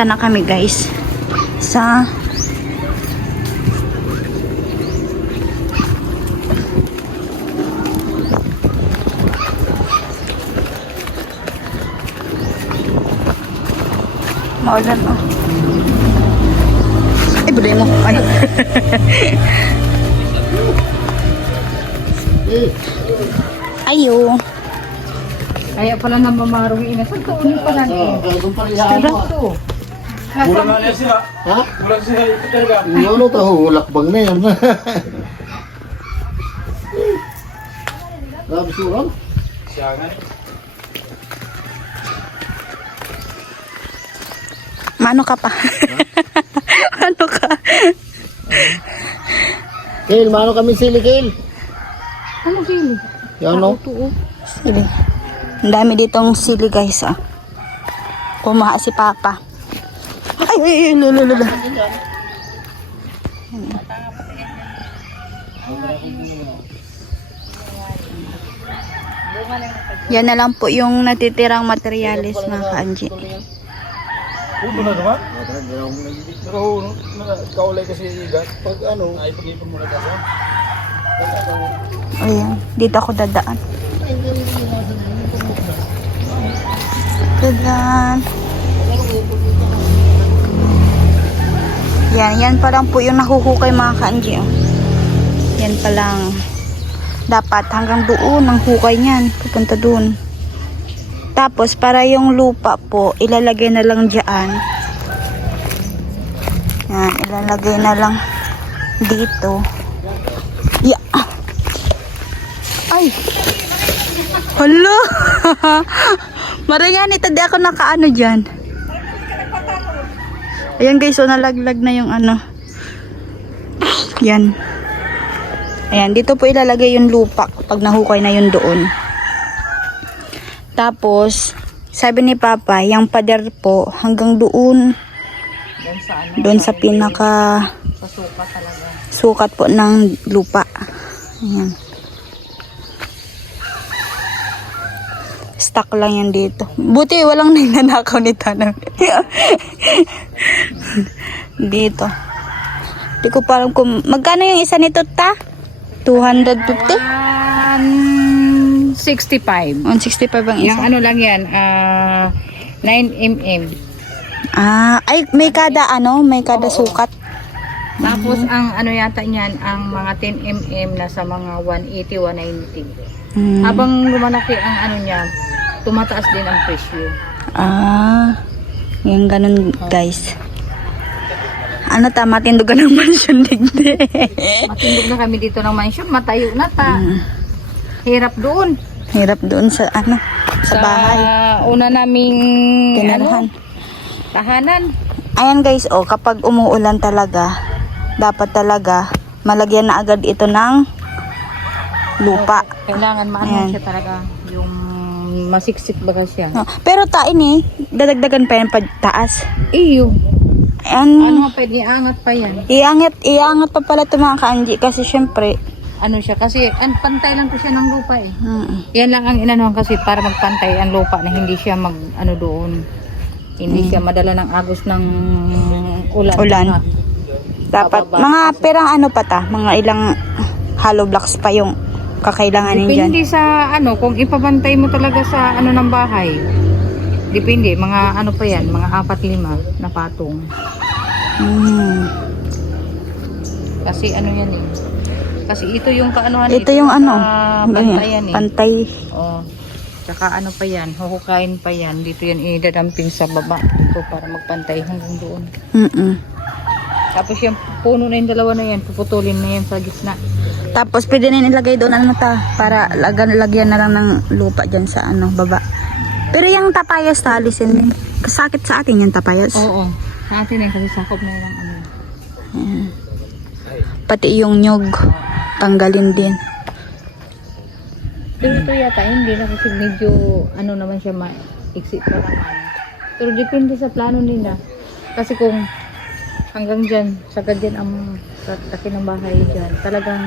Papunta na kami guys sa maulan oh. Ay, buday mo. Ay. Ayo. Kaya pala nang mamarong ina. Saan ka ulit pala niya? Kulang nga niya sila. Ha? Kulang sila ito talaga. Ano to? Lakbang na yan. Grabe surang. Siya nga. Mano ka pa? Mano ka? Kale, mano kami sili, Kale? Ano sili? Yan, no? Sili. Ang dami ditong sili guys ah. Kumaha si Papa. Ay, lululula. Yan na lang po yung natitirang materialis mga ka-Anji. Puto na naman. Pero kaulay kasi igat. Pag ano, ay pag-ipon mo na kasi. Ayan, dito ako dadaan. Dadaan. Yan pa lang po yung nahuhukay mga ka-Anji. Oh. Yan pa lang. Dapat hanggang doon ang hukay niyan. Pupunta doon. Tapos para yung lupa po, ilalagay na lang dyan. Yan, ilalagay na lang dito. Yeah. Ay. Hala. Marangan ito, di ako nakaano dyan. Ayan guys, so nalaglag na yung ano. Yan. Ayan, dito po ilalagay yung lupa pag nahukay na yun doon. Tapos, sabi ni Papa, yung pader po hanggang doon. Doon sa pinaka Sa suka talaga. sukat po ng lupa. Ayan. Stuck lang yan dito. Buti walang nagnanakaw ni Tanang. Dito. Hindi ko pa alam kung magkano yung isa nito ta? 250? 165. 165 ang Yung isa. ano lang yan, 9 mm. Ay may kada may kada sukat. Tapos ang ano yata niyan, ang mga 10 mm na sa mga 180, 190. Hmm. Habang lumalaki ang ano niya, tumataas din ang presyo. Yung ganun guys. Ano ta, matindog ka ng mansion digdi. Matindog na kami dito ng mansion, matayo na ta. Hirap doon. Hirap doon sa sa bahay. Una naming Tinanahan. tahanan. Ayan guys, kapag umuulan talaga, dapat talaga malagyan na agad ito ng lupa. Kailangan maano Ayan. siya talaga, yung masiksik baga siya. Pero dadagdagan pa yan pagtaas. Iyo. Ayan, Ano pa, iangat pa yan. iangat pa pala ito mga ka-Anji kasi syempre, Ano siya, kasi pantay lang po siya ng lupa eh. Yan lang ang inanuhan kasi para magpantay ang lupa na hindi siya ano doon. Hindi siya madala ng agos ng ulan. Dapat Bababa. mga perang mga ilang hollow blocks pa yung kakailanganin dyan. Depende sa kung ipabantay mo talaga sa ng bahay. Depende, mga pa yan, mga 4-5 na patong. Kasi yan eh. Kasi ito yung kaanohan. Ito yung pantayan eh. pantay. Oh. Tsaka pa yan, huhukain pa yan. Dito yan idadamping sa baba. Ito para magpantay hanggang doon. Tapos yung puno na yung dalawa na yan, puputulin na yan sa gitna. Tapos pwede na nilagay doon para lagyan na lang ng lupa dyan sa baba. Pero yung tapayas alisin din. Kasakit sa atin yung tapayas. Oo. Sa atin yan kasi sakop na yung Ayan. Pati yung nyog, tanggalin din. Pero ito yata, hindi na kasi medyo naman siya maiksi pa naman. Pero depende sa plano nila. Kasi kung hanggang dyan, sagad dyan ang laki ng bahay dyan, talagang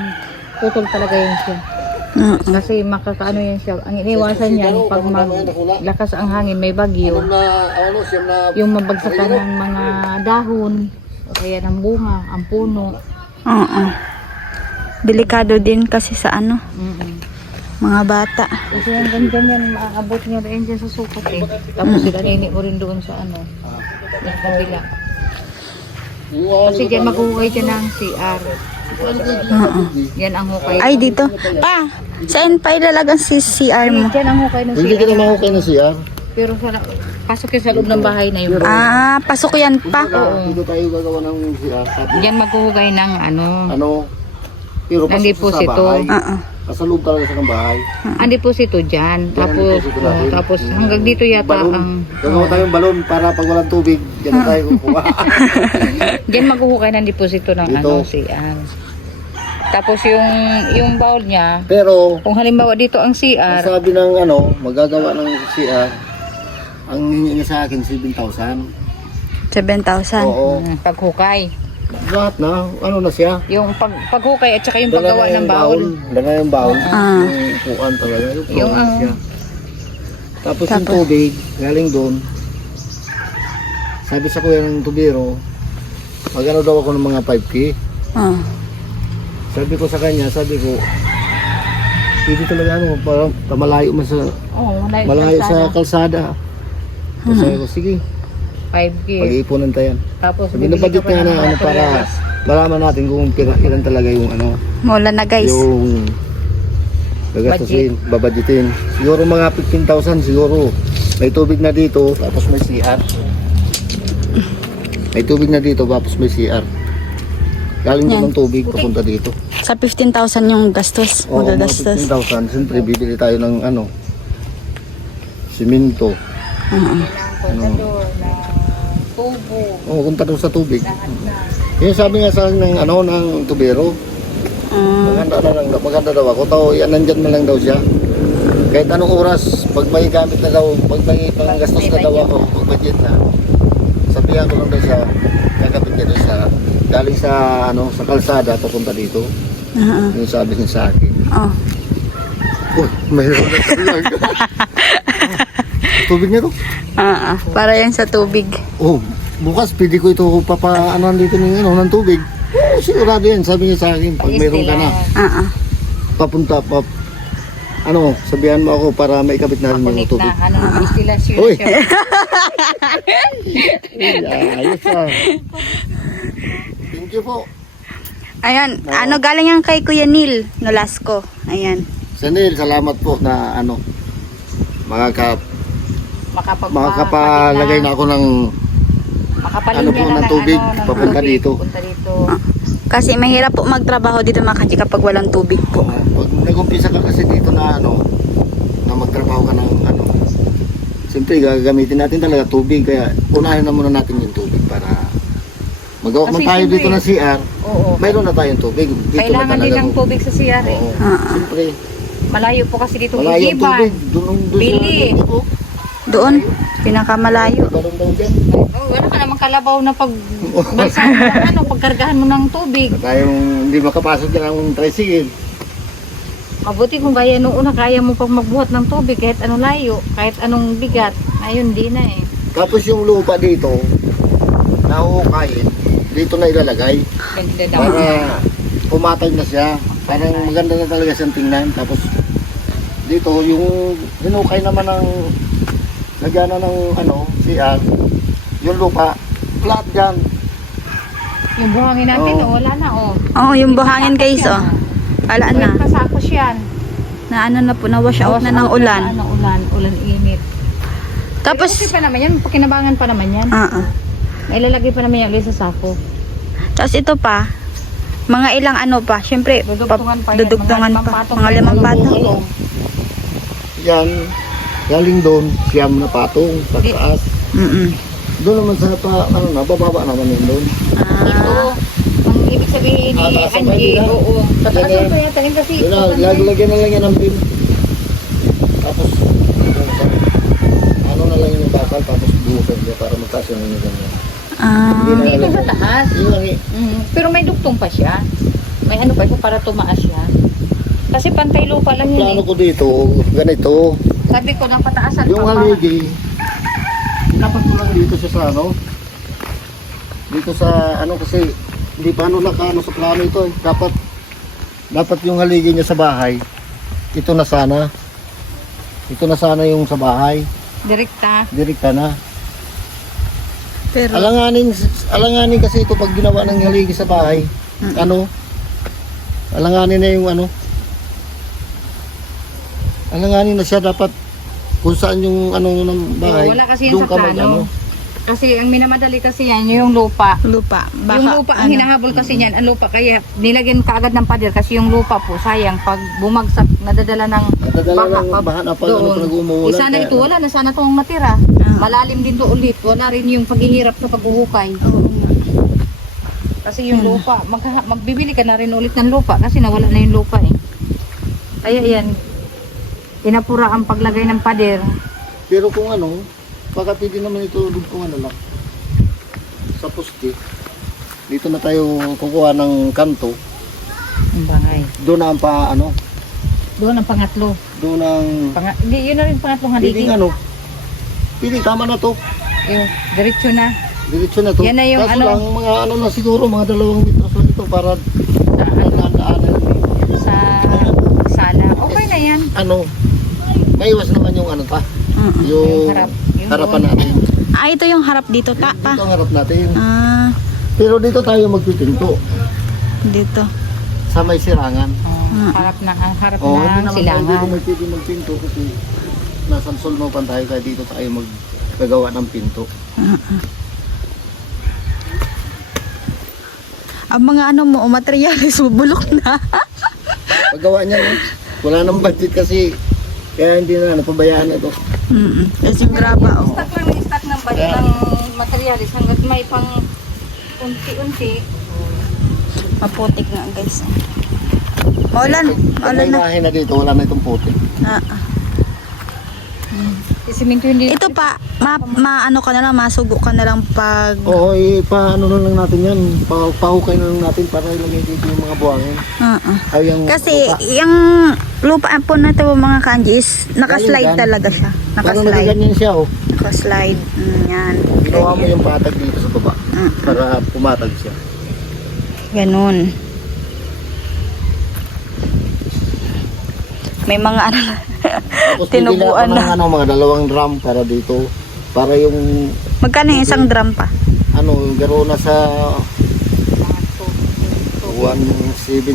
putol talaga yun siya. Kasi makakaano yan siya. Ang iniwasan niyan, pag maglakas ang hangin, may bagyo, yung mabagsakan ng mga dahon, o kaya ng bunga, ang puno. Oo. Delikado din kasi sa ano, mga bata. Kasi hanggang ganyan, maaabot niya rin dyan sa sukat eh. Tapos sila nini mo rin doon sa ano, sa kabila. Kasi dyan maghuhukay dyan ng CR. Oo. Yan ang hukay. Ay, dito. Pa, saan pa ilalagang si CR mo? Dyan ang hukay ng Hindi ka CR. na mahukay na siya. Pero pasok yun sa loob ng bahay na yun. Ah, pasok yan pa. Dito tayo gagawa ng siya. Diyan maghuhukay ng ano, Ano? Pero ng pasok sa deposito. bahay. Oo. Nasa loob talaga sa bahay. Ang deposito dyan. Tapos, deposito natin. tapos hanggang dito yata Balon. ang... Gagawa tayong balon para pag walang tubig, dyan na tayo kukuha. Diyan maghuhukay ng deposito ng Dito. ano, CR. Tapos yung bowl niya, Pero, kung halimbawa dito ang ang CR, sabi ng ano, magagawa ng CR, ang hihingi niya sa akin 7,000. 7,000. Oo. paghukay. Lahat na, ano na siya? Yung paghukay at saka yung paggawa ng bowl. Dala na yung bawl. Ah. Yung upuan talaga. Yung ano siya. Tapos yung Tapos? tubig, galing doon. Sabi sa kuya ng tubero, magano daw ako ng mga 5K. Oh. Sabi ko sa kanya, pwede talaga ano, parang malayo man sa, Oo, malayo sa kalsada. So, sabi ko, sige, 5K. pag-iipunan tayo yan. Tapos, Sabi na budget nga na ano, para malaman natin kung ilan talaga yung ano, Mula na guys. yung gagastusin, babadgetin. Siguro mga 15,000 siguro. May tubig na dito, tapos may CR. May tubig na dito, tapos may CR. Galing Yan. doon ng tubig, papunta dito. Sa 15,000 yung gastos. Oo, mga Magagastos. 15,000. Siyempre, bibili tayo ng ano, simento. kontador, na tubo, Oo, punta doon sa tubig. lahat na. Yung sabi nga sa akin ng ano, ng tubero, maganda daw ako. Tao, yan, nandyan man lang daw siya. Kahit anong oras, pag may gamit na daw, pag may panggastos na daw ako, pag budget na, sabihan ko lang daw siya, kakapit niya doon sa, galing sa, ano, sa kalsada, papunta dito. Yung sabi niya sa akin. Oh. Uy, mayroon na talaga. Tubig niya to? Para yan sa tubig. Oh, bukas pwede ko ito papaanoan dito ng, ano, ng tubig. Oo, sigurado yan. Sabi niya sa akin, pag mayroon ka na, papunta, ano, sabihan mo ako para maikabit na rin yung Makulit tubig. na, ano, instalasyon Uy! siya. Ayos ah. Thank you po. Ayan, ano galing yan kay Kuya Neil Nolasco. Ayan. Sanil, salamat po na ano, makakapalagay na ako ng ano po, ng tubig, papunta dito. Kasi mahirap po magtrabaho dito mga kachi kapag walang tubig po. Pag nag-umpisa ka kasi dito na ano, na magtrabaho ka ng ano, siyempre gagamitin natin talaga tubig, kaya unahin na muna natin yung tubig para magawa man Kasi tayo siyempre, dito ng CR, Oo. mayroon na tayong tubig. Dito Kailangan na din talaga ng tubig sa CR eh. Oo. Siyempre, Malayo po kasi dito malayo ang Igiban. tubig. Doon Bili. po. Doon, pinakamalayo. Balon daw dyan. Oh, wala ka namang kalabaw na pag balsan mo ng ano, pagkargahan mo ng tubig. Tayong hindi makapasok dyan ang tricycle. Mabuti kung kaya nung una, kaya mo pag magbuhat ng tubig kahit anong layo, kahit anong bigat. Ayun, di na eh. Tapos yung lupa dito, nahuhukayin, dito na ilalagay Ganda daw. para pumatay na siya. Parang maganda na talaga siyang tingnan. Tapos dito, yung hinukay naman ng lagyan na ng ano, CR, yung lupa, flat dyan. Yung buhangin natin, Oo. wala na oh. Oh, yung buhangin guys, oh. Wala na. Kasakos yan. Na ano na po, na-wash out na ng ulan. Ano, ulan init. Tapos, Okay pa naman yan, pakinabangan pa naman yan. May lalagay pa naman yan ulit sa sako. Tapos ito pa, mga ilang ano pa, syempre, Dudugtungan pa yan, dudugtungan mga 5 pa. patong Mga pa yan. 5 Ano, patong. ano, yan, galing doon, siyam na patong, sa taas. Doon naman sa ano na, bababa naman yun doon. Ito, ang ibig sabihin ni Taas ang Angie, pwede na. oo. Tataas Yan, ang pa yata rin kasi. Yun na, lagyan na lang yan ng pin. Tapos, ano na lang yung bakal, tapos buhusan niya para magtaas yung ano ganyan. Hindi na Dito lang. sa taas. Yun lang eh. Pero may duktong pa siya. May ano pa siya para tumaas siya. Kasi pantay lupa lang yun Plano eh. ko dito, ganito. Sabi ko, napataasan Yung pa. haligi, dapat ko lang dito siya sa ano. Dito sa ano kasi hindi pa ano nakaano sa plano ito eh. Dapat yung haligi niya sa bahay. Ito na sana. Ito na sana yung sa bahay. Direkta. Direkta na. Pero, Alanganin kasi ito pag ginawa ng haligi sa bahay. Ano? Alanganin na yung ano. Alanganin na siya dapat kung saan yung ano ng bahay. Wala kasi yan doon sa ka plano. Kasi ang minamadali kasi yan, yung lupa. lupa. Baka, Yung lupa, ang hinahabol kasi niyan, ang lupa. Kaya nilagyan ka agad ng pader kasi yung lupa po, sayang, pag bumagsak, nadadala ng Nadadala ng baha na pag ano, pag umuulan. Sana kaya- ito, wala na sana itong natira. Malalim din to ulit. Wala rin yung paghihirap sa paghuhukay. Oo nga. Kasi yung lupa, magbibili ka na rin ulit ng lupa kasi nawala na yung lupa eh. Kaya yan, inapura ang paglagay ng pader. Pero kung ano, baka pwede naman ito doon kung ano lang. Sa poste. Dito na tayo kukuha ng kanto. Ang bahay. Doon na ang pa ano. Doon ang pangatlo. Doon ang Hindi, yun na rin pangatlong haligi. pwede ano. Pwede tama na to. Yung diretso na. Diretso na to. Yan na yung Kaso ano. lang mga ano na siguro mga 2 metros lang ito para daan-daanan. Sa sala. Okay na yan. Ano. Maiwas naman yung ano pa. Mm-mm. Yung harap. Yung harapan doon. natin. Ah, ito yung harap dito, ta, Dito pa. ang harap natin. Ah, Pero dito tayo magpipinto. dito. Sa may sirangan. Oh, harap na ang harap Oo, hindi ng naman tayo silangan. dito magpipinto magpinto kasi nasa Solnopan tayo kaya dito tayo maggagawa ng pinto. Ang mga ano mo, materialis mo, bulok na. Paggawa niya, no? Wala nang budget kasi kaya hindi na napabayaan na ito. Kasi yung graba, oh. Stock lang ng stock ng budget ng materialis hanggat may pang unti-unti. Maputik nga, guys. Maulan. Pag Maulan may na. bahay na dito, wala na itong puti. Ah. Isiminto hindi. Ito pa, ano ka na lang, masugo ka na lang pag... Oo, ipaano na lang natin yan. Pahukay na lang natin para ilagay dito yung mga buhangin. Ay, yung Kasi lupa. yung lupa po na ito mga kanji is nakaslide Galing yan. talaga siya. Parang Nakaslide. nagaganyan siya, oh. Nakaslide. Yan. Ginawa mo yung patag dito sa baba para pumatag siya. Ganun. May mga ano na. Tapos Tinubuan bibili ako ng na. ano, mga 2 drum para dito. Para yung Magkano yung isang drum pa? ano, garo na sa 1.7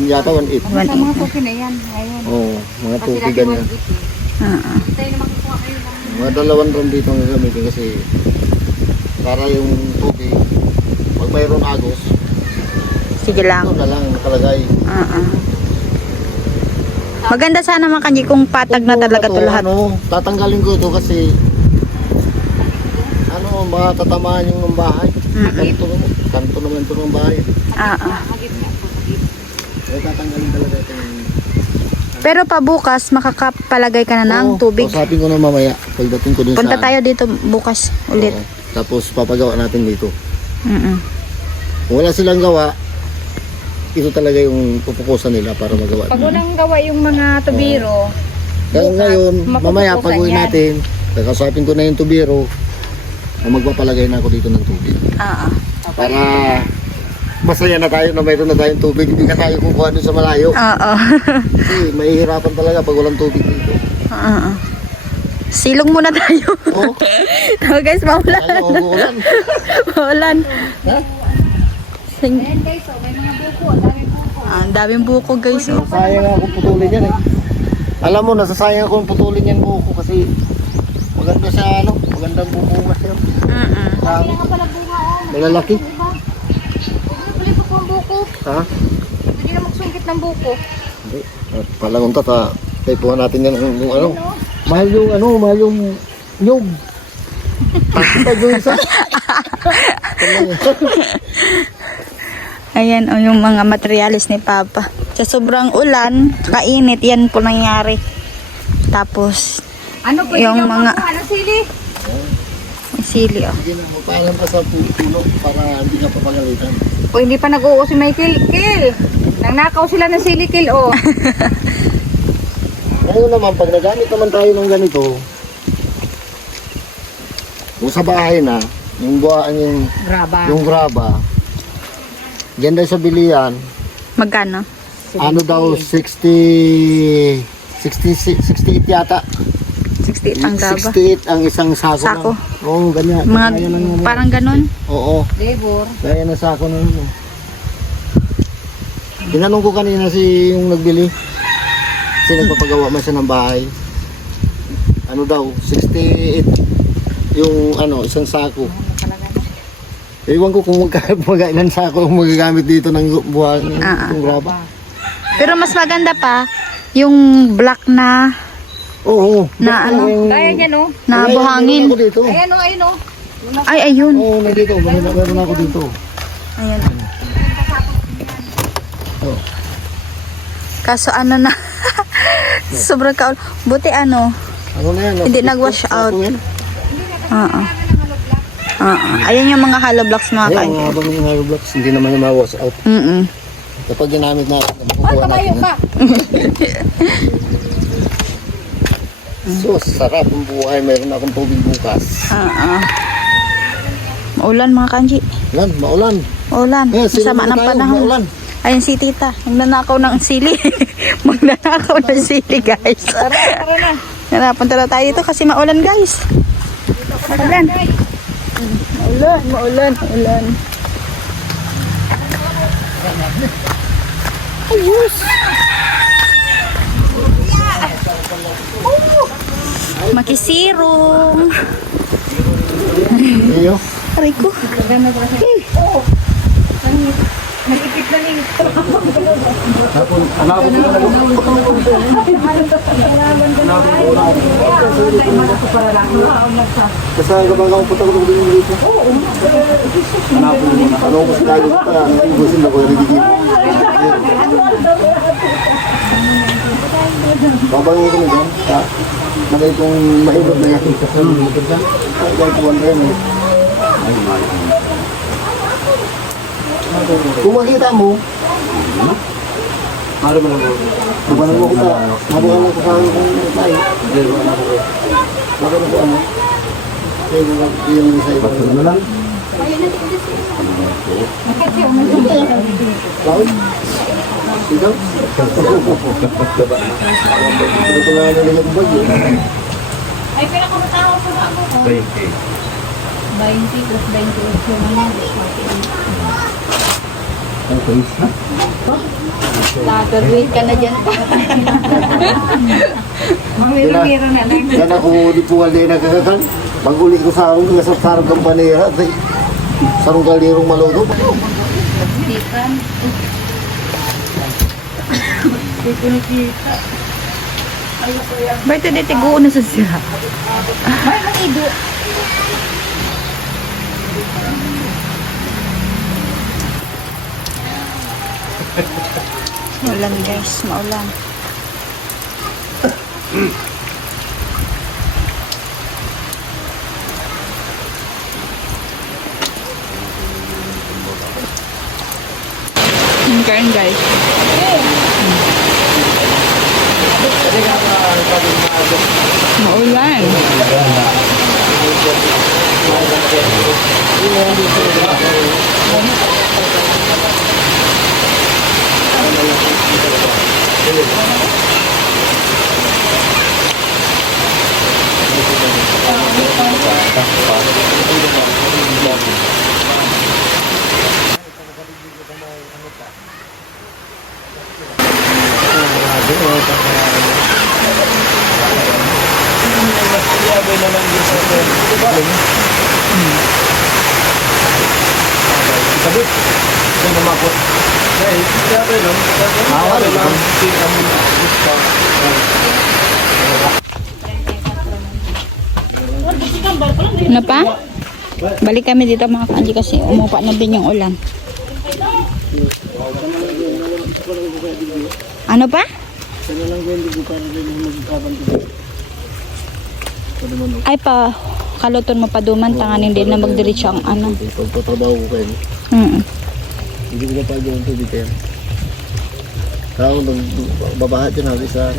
yata, 1.8. Sa mga tuki na yan. Ngayon. Oo, mga Kasi tubig lagi ganyan. 180. Ah. Tayo na makukuha kayo ng Mga 2 drum dito ang gagamitin kasi para yung tubig, pag mayroon agos, Sige ito lang. na lang nakalagay. Maganda sana mga kanji kung patag na talaga to lahat. Ano, tatanggalin ko ito kasi ano, matatamaan yung ng bahay. Kanto naman ito ng bahay. Kaya tatanggalin talaga ito ng... Pero pa bukas makakapalagay ka na ng Oo, tubig. kausapin ko na mamaya pagdating ko dun Punta sa... tayo dito bukas ulit. Oo. Tapos papagawa natin dito. Mm-mm. Kung wala silang gawa, ito talaga yung pupukusan nila para magawa. Pag walang gawa yung mga tubiro, Kaya bukas, ngayon, mamaya mapupukusan pag-uwi yan. natin, kakausapin ko na yung tubiro, na magpapalagay na ako dito ng tubig. Para masaya na tayo na mayroon na tayong tubig, hindi na tayo kukuha dun sa malayo. Oo. Kasi mahihirapan talaga pag walang tubig dito. Silong muna tayo. Oo. Tama guys, maulan. Ano, uulan. Maulan. Ha? ayan guys, oh, may mga buko, ang daming buko. Ang daming buko guys. Oh. Sayang akong putulin yan eh. Alam mo, nasasayang akong putulin yan buko kasi maganda sa ano, magandang bubukas yan. Kaya nga pala bunga, oh. Malalaki. Diba? Puli pa po ang buko. Ha? Hindi na magsungkit ng buko. Hindi. At palangon tata, taypuan natin yan kung ano. Mahal yung ano, mahal yung nyug. Pagkita yung isa. Ayan o yung mga materialis ni Papa. Sa sobrang ulan, kainit, yan po nangyari. Tapos, Ano po Yung yung mga- mga... Ano sili? may sili o. Sige na, magpaalam ka sa puno para hindi ka papagalitan. O hindi pa nag-uo si Michael. Kill! Nangnakaw sila ng sili, Kill, oh. Ngayon naman, pag nagamit naman tayo ng ganito, kung sa bahay na, yung buhaan yung graba, yan daw sa bilian, Magkano? ano daw, 68 yata. 68 ang gaba. 68 ang isang sako. Sako. Lang. Oo, ganyan. Mga, Gaya lang yan. parang ganun. Oo, Labor. gaya ng sako na yun. Tinanong ko kanina si yung nagbili. Kasi nagpapagawa man siya ng bahay. Ano daw, 68 yung ano, isang sako. Ewan ko kung magkailan sako ang magagamit dito ng buwan ng graba. Pero mas maganda pa, yung black na Oo. Na ano? Kaya niya, no? na buhangin. Ako dito. Ayan, no, ayun, no. Ay, ayun. Oo, nandito. Meron ako dito. Ayun. Kaso ano na, sobrang kaul. Buti ano, Ano na yan? hindi nag-wash out. Sako yan. Oo. Ayun yung mga hollow blocks mga Ayan, kanji. mga habang yung hollow blocks, hindi naman yung ma-wash out. Kapag ginamit natin, makukuha natin yan. So, sarap ang buhay. Mayroon akong tubig bukas. Maulan mga kanji. Yan, maulan. Maulan. Eh, sino Masama muna ng tayo? panahon. Maulan. Ayun si tita. Magnanakaw ng sili. Magnanakaw ng sili guys. Tara, punta na tayo dito kasi maulan guys. Maulan. Maulan. Ayos. Makisirong. Iyo. Aray ko. Kasi ang gabang ako punta ko dito. Hanapin mo na. Ano ko sa tayo pa. Gusin ako yung nagiging. Babangin ko na dyan. Nagay kong mahilot na yan. Ay, dahil ko wala yan eh. Kung makita mo, mabukan mo kita. Mabukan mo kita kung tayo. Mabukan mo ano. Yung isa iba. Ano lang? Bakit? Ikaw? Ito ko na nilagay ko bagyo. Ay, pinakamatawa po na ako. 20 plus 28 naman. Graduate ka na dyan pa. Mamiro-miro na lang. Yan ako di po wala na kakakan. Pag-uli ko sa akong sa sarang kampanera. Sarong kalirong maluto. Tikan. Ba't hindi tiguan na sa siya? May manido. Maulan guys, maulan. Yung kain guys. Maulan. Ano pa? Balik kami dito mga kanji kasi umupa na din yung ulan. Ano pa? Ay pa, kaluton mo pa duman, tanganin din na magdiretso ang ano. Pagpatrabaho ko kayo. Hindi ko na pag yung tubig kayo. Kaya babahat yun nabi sa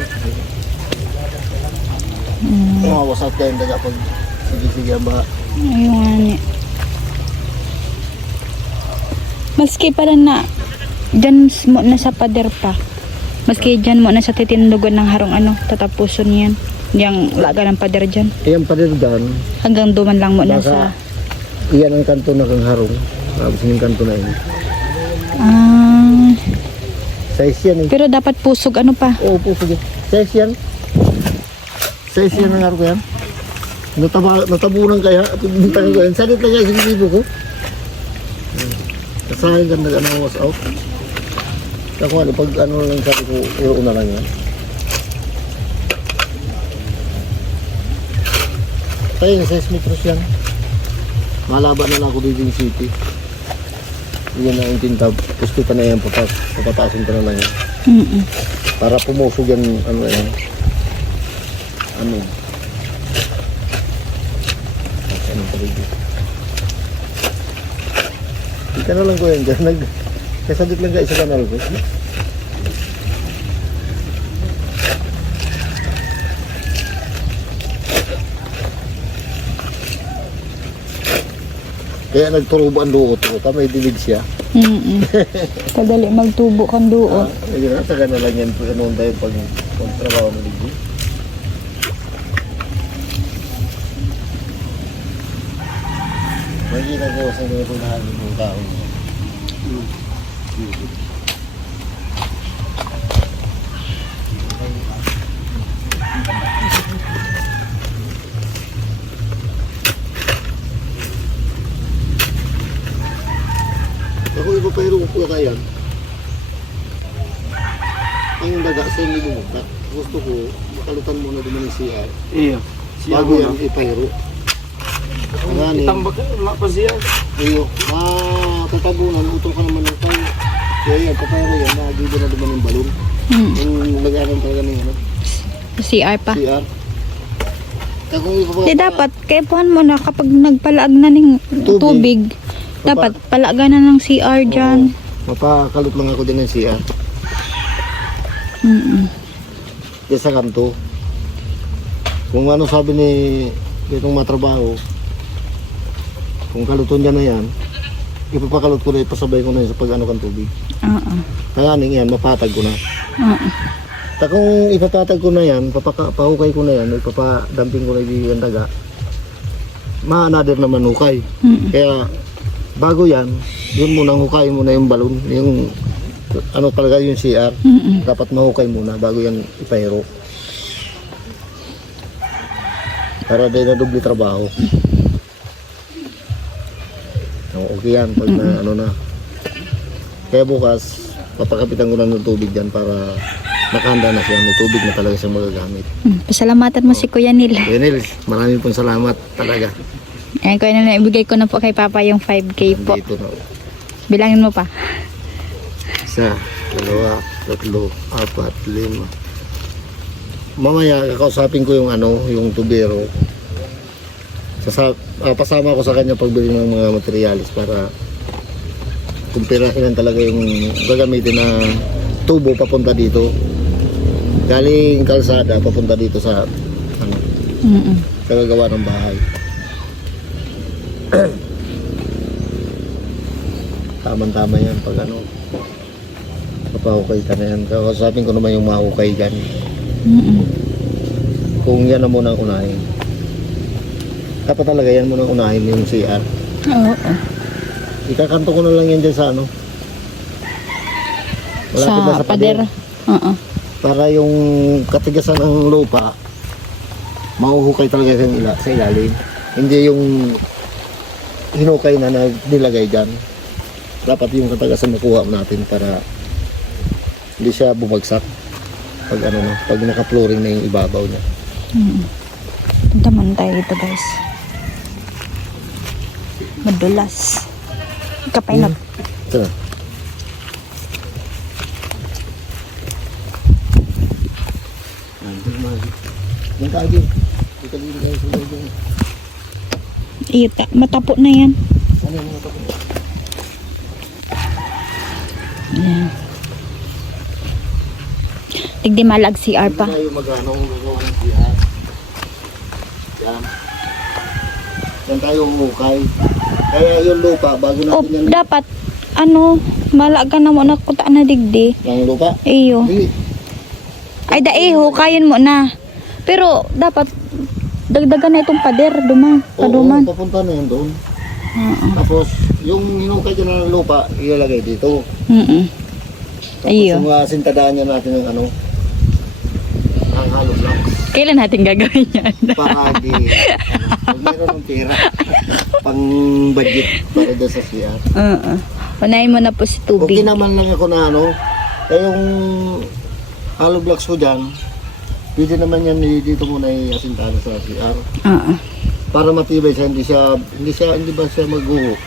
Mawasak kayo yung daga pag sige-sige ang baha. Ayun nga ni. Maski pala na dyan mo na sa pader pa. Maski dyan mo na sa titindugan ng harong tatapuson yan. Yung laga ng pader dyan. Iyan pa rin dyan. Hanggang duman lang mo na sa... Iyan ang kanto na kang harong. Tapos yung kanto na yun. Size yan eh. Pero dapat pusog pa. Oo, pusog yan. Size yan. Size yan ang harong yan. Natabunan kaya. Pintahan ko yan. Sanit lang yan. Sinibibo ko. Kasahin ka was out. Kaya pag lang sabi ko, una lang yan. Kaya yung 6 metros yan. Malaban na ako dito yung city. Yan na yung tintab. Gusto ka na yan, papatasin ka na lang yan. Para pumusog yan, yan. Ano pa rin dito. Ika na lang ko yan dyan. Kasadit lang ka isa kanal ko. Kaya nagturubo ang duot ko. May dilig siya. Kadali magtubo kang duot. Ayun na, taga na lang yan. Noon tayo pag trabaho mo dito. May ginagawa sa mga punahan ng tao. Ako iba pa yung upo kaya. Ang daga sa hindi bumugta. Gusto ko, makalutan muna naman ng CR. Iya. Bago yan ipahiro. Ang Itambak ka, wala pa siya. iyo, matatabunan, utong ka naman ng tayo. Kaya yan, papayro yan, nagibo na naman yung balon. Yung nag-aaral talaga ng CR pa. CR. Kaya kung iba pa, Di dapat, kaya puhan mo na kapag nagpalaag na ng tubig. Dapat palaagan na ng CR dyan. mapakalot lang ako din ng CR. Kaya sa kanto. Kung ano sabi ni itong matrabaho, kung kaluton dyan na yan, ipapakalot ko na, ipasabay ko na yun sa pag-ano kang tubig. Kaya aning yan, mapatag ko na. Kung ipapatag ko na yan, pahukay ko na yan, ipapadamping ko na yung daga, ma-another naman hukay. Kaya bago yan, yun muna hukayin muna yung balon, yung ano talaga yung CR, dapat mahukay muna bago yan ipahiro. Para din na doble trabaho. Okay yan pag na ano na. Kaya bukas papakapitan ko na ng tubig dyan para nakahanda na siya. May tubig na talaga siya magagamit. Pasalamatan mo si Kuya Nil. Kuya Nil, maraming pong salamat talaga. Ayan, Kuya Nil, ibigay ko na po kay Papa yung 5K po. Dito na. Bilangin mo pa. 1, 2, 3, 4, 5. Mamaya kakausapin ko yung yung tubero. Pasama ko sa kanya pagbili ng mga materialis para kumpirahin talaga yung gagamitin na tubo papunta dito. Galing kalsada papunta dito sa sa gagawa ng bahay. Tama-tama yan pag papahukay ka na yan. Kakausapin ko naman yung mahukay dyan. Kung yan na muna ang unahin. Dapat talaga yan muna ang unahin yung CR. Oo. Ikakanto ko na lang yan dyan sa malapit na Sa pader. Para yung katigasan ng lupa mahuhukay talaga sa ilalim. Hindi yung hinukay na nilagay dyan. Dapat yung katagasan makuha natin para hindi siya bumagsak pag pag naka-flooring na yung ibabaw niya. Punta man tayo dito, guys. Madulas. Kapainap. Ito na. Yung kagi. Dito dito kayo sa loob. Matapo na yan. Ano yung mga tapos? Ayan. Tigdi malag CR pa. Hindi tayo mag-gagawa ng CR. Yan. Yan tayo hukay. Kaya yung lupa, bago O, natin yan. dapat, malaga na mo na kutaan na digdi. Yung lupa? Iyo. Hindi. Ay, hukayin mo na. Pero, dapat, dagdagan na itong pader, paduman. Oo, papunta na yun doon. Oo. Tapos, yung hinukay dyan ng lupa, ilalagay dito. Tapos, Yung sintadaan niya natin ng ang hollow blocks. Kailan natin gagawin yan? Para hindi, pag meron ng pera, pang budget para doon sa CR. Unahin mo na po si Okay tubig. naman lang ako na yung hollow blocks ko dyan, pwede naman yan dito muna i-asintahan sa CR. Para matibay siya, hindi ba siya maghuhok.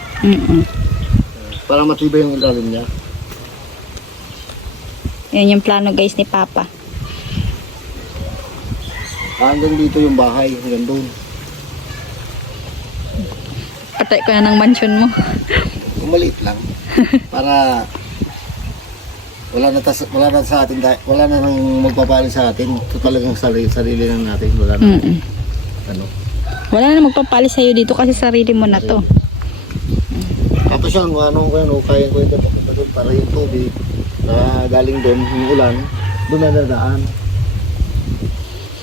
Para matibay yung ilalim niya. Yan yung plano guys ni Papa. Hanggang dito yung bahay, hanggang doon. Patay ko na ng mansion mo. Maliit lang. Para wala na sa atin, wala na nang magpapali sa atin. Ito talagang sarili lang natin. Wala na. Wala na magpapali sa'yo dito kasi sarili mo na to. Tapos yan, kaya ko ito papunta doon para yung tubig na galing doon, yung ulan, doon na nadaan.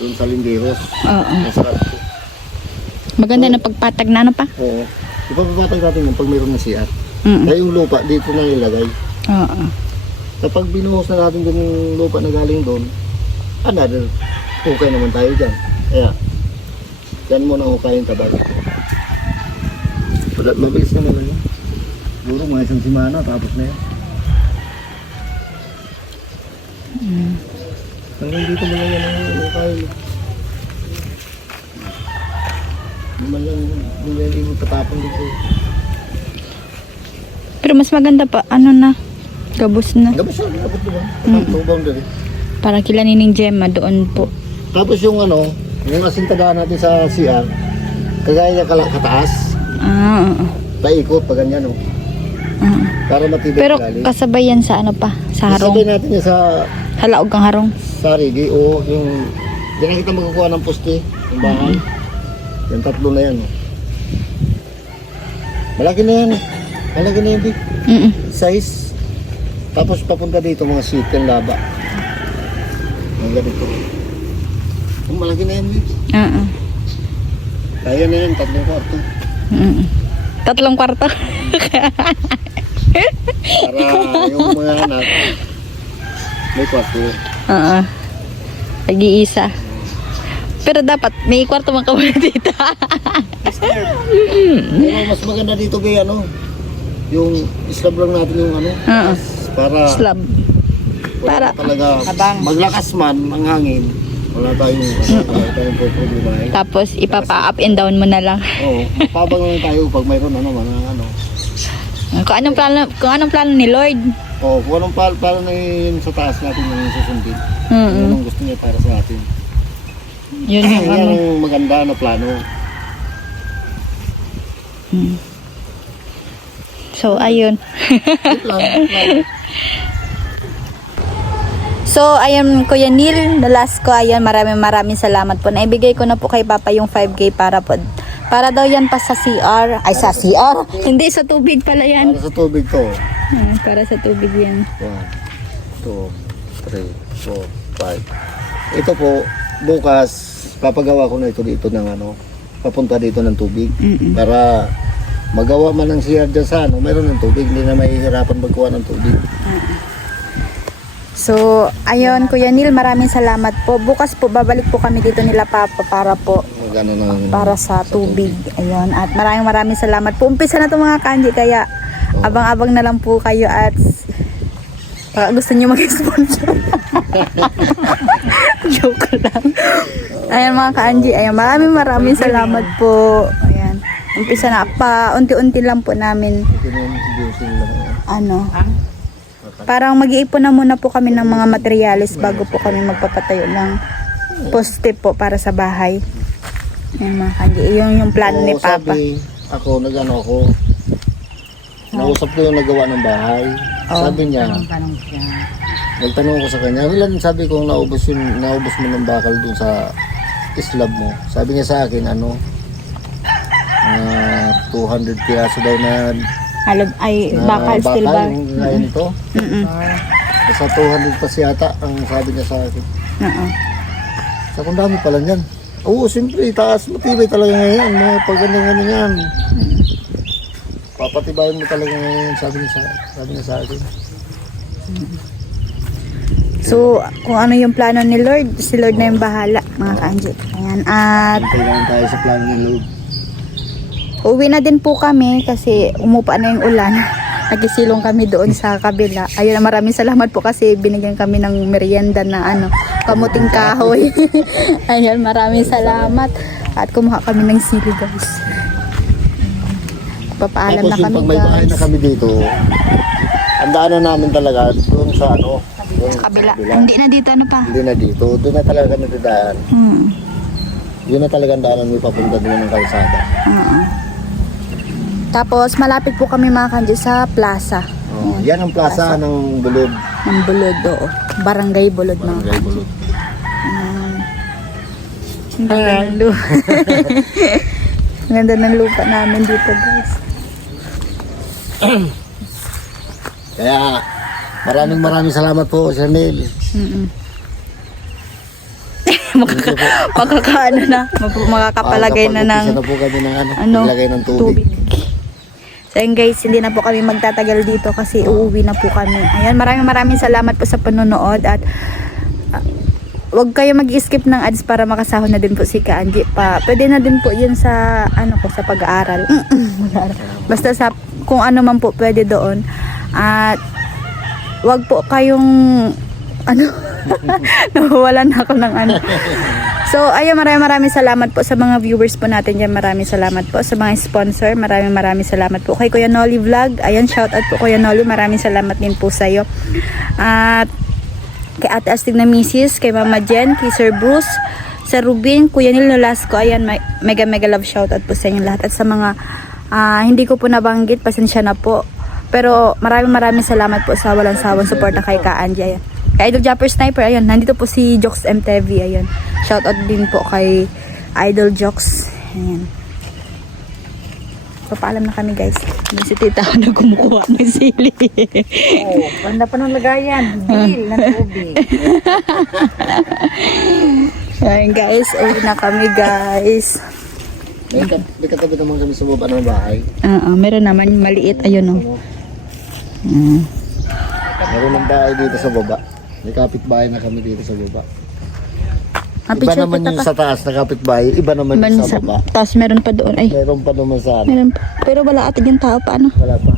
Doon sa Linderos. Oo. Masarap ito. Maganda na pagpatag na pa. Oo. Ipapapatag natin yung pag mayroon na CR. Mm. Kaya yung lupa, dito na ilagay. Oo. Kapag binuhos na natin dun yung lupa na galing doon, another, hukay naman tayo dyan. Kaya, dyan mo na hukayin tabag. Mabilis naman na yan. Siguro mga isang simana, tapos na yan. Hanggang dito mo lang yan ang hukay. Hindi mo tatapon dito. Pero mas maganda pa, gabos na. Tapos yun, tapos diba? Tapos boundary. Para kila Nining Gemma doon po. Tapos yung yung asintagaan natin sa CR, kagaya niya kataas, paikot pa ganyan para matibay Pero ilalim. kasabay yan sa sa harong. Kasabay natin niya sa Halaog kang harong. sarigi o yung diyan na kita magkukuha ng poste, yung bahay. Yung tatlo na yan. Malaki na yan. Malaki na yan, size. Tapos papunta dito mga sheet yung laba. Ang ganito. Malaki na yan, kaya na yan, 3 kwarto. 3 kwarto. Para yung mga anak, may kwarto. Nag-iisa. Pero dapat may kwarto man kami dito. Pero mas maganda dito kay yung slab lang natin yung para Slab. wala Para- talaga maglakas man ang hangin. Wala tayong problema eh. Tapos ipapa-up and down mo na lang. Oo, pabang lang tayo pag mayroon Kung anong plano ni Lord. Oo, kung anong plano na yun sa taas natin yung susundin. Anong gusto niya para sa atin. Yun yung Yan ang maganda na plano. So, ayun. Yun lang. So, ayun, Kuya Neil, the last ko, ayun, maraming salamat po. Naibigay ko na po kay Papa yung 5K para daw yan pa sa CR. Ay, sa CR? Hindi, sa tubig pala yan. Para sa tubig to. Para sa tubig yan. 1, 2, 3, 4, 5. Ito po, bukas, papagawa ko na ito dito ng papunta dito ng tubig. Para magawa man ng CR dyan sa mayroon ng tubig, hindi na mahihirapan magkuha ng tubig. So, ayun, Kuya Neil, maraming salamat po. Bukas po, babalik po kami dito nila Papa para po, Magano na para sa tubig. Ayun, at maraming salamat po. Umpisa na itong mga kanji, kaya abang-abang na lang po kayo at gusto nyo mag-sponsor. Joke lang. Ayan mga kanji, ayan, maraming salamat po. Ayan, umpisa na pa, unti-unti lang po namin, parang mag-iipon na muna po kami ng mga materyales bago po kami magpapatayo ng poste po para sa bahay. Ayan mga kanji, yung plano ni Papa. Sabi, ako, nausap ko yung nagawa ng bahay. Sabi niya, nagtanong ko sa kanya, sabi ko naubos mo ng bakal dun sa slab mo. Sabi niya sa akin, 200 piraso daw na Bakal steel bar. Yung ngayon ito. Mm-mm. Sa 200 pa yata ang sabi niya sa akin. Oo. Sa kung dami pala niyan. Oo, siyempre, taas matibay talaga ngayon. Mga pag ganyan yan. Papatibayin mo talaga ngayon, sabi niya sa akin. So, kung ano yung plano ni Lord, si Lord na yung bahala, mga ka-Angie. Ayan, at Hintay lang tayo sa plano ni Lord. uwi na din po kami kasi umupa na yung ulan. Nagisilong kami doon sa kabila. Ayun, maraming salamat po kasi binigyan kami ng merienda na kamuting kahoy. Ayun, maraming salamat. At kumuha kami ng sili, guys. Papaalam Tapos na yung kami, pag may bahay guys. na kami dito, ang daanan namin talaga doon sa Kabila. Hindi na dito, Hindi na dito. Doon na talaga kami dadaan. Yun na talaga ang daanan mo papunta doon ng kalsada. Tapos, malapit po kami, mga ka-Angie, sa plaza. Oh, yan ang plaza ng Bulod. Ng Bulod, oo. Barangay Bulod, mga Barangay Bulod. Ang ganda ng lupa. Ang ganda ng lupa namin dito, guys. Kaya maraming salamat po, Sir Neil. Makakaano na, makakapalagay na ng Magpapag-umpisa na po kami ng maglagay ng tubig. So yun, guys, hindi na po kami magtatagal dito kasi uuwi na po kami. Ayan, maraming salamat po sa panonood at wag kayo mag-skip ng ads para makasahod na din po si Ka-Angie pa. Pwede na din po yun sa sa pag-aaral. Basta sa kung ano man po pwede doon. At wag po kayong nawawalan ako ng So, ayun, maraming salamat po sa mga viewers po natin dyan. Maraming salamat po sa mga sponsor. Maraming salamat po kay Kuya Nolly Vlog. Ayan, shoutout po Kuya Nolly. Maraming salamat din po sa'yo. At kay Ate Astig na Mrs., kay Mama Jen, kay Sir Bruce, sa Rubin, Kuya Neil Nolasco. Ayan, mega love shoutout po sa inyo lahat. At sa mga hindi ko po nabanggit, pasensya na po. Pero maraming salamat po sa walang sawang suporta kay Ka-Angie. Ayan. Kay Idol Japper Sniper, ayun, nandito po si Jokes MTV, ayun. Shoutout din po kay Idol Jokes. Ayan. Papaalam na kami, guys. May si tita ako na kumukuha ng sili. Oh, ganda pa ng lagayan. Bil ng tubig. Ayan, guys. Uwi na kami, guys. May katabi naman kami sa baba ng bahay. Meron naman maliit, ayun, oh. Meron ng bahay dito sa baba. May kapitbahay na kami dito sa baba. Picture Iba naman kita yung pa. sa taas na kapitbahay, iba naman yung sa baba. Tapos meron pa doon. Ay, Meron pa naman sa meron pa. Pero wala ata yung tao pa, ano? Wala pa.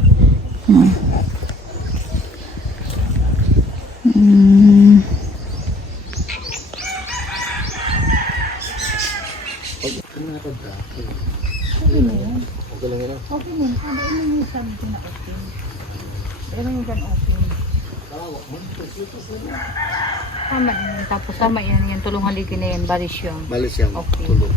Okay lang yun. Okay mo, sabi mo yung sabi ko na okay. Pero yung gan okay. Tama yan. Tapos tama yan. Yung tulong haligi na yan. Baris yung. Malis yan. Okay. Tulog.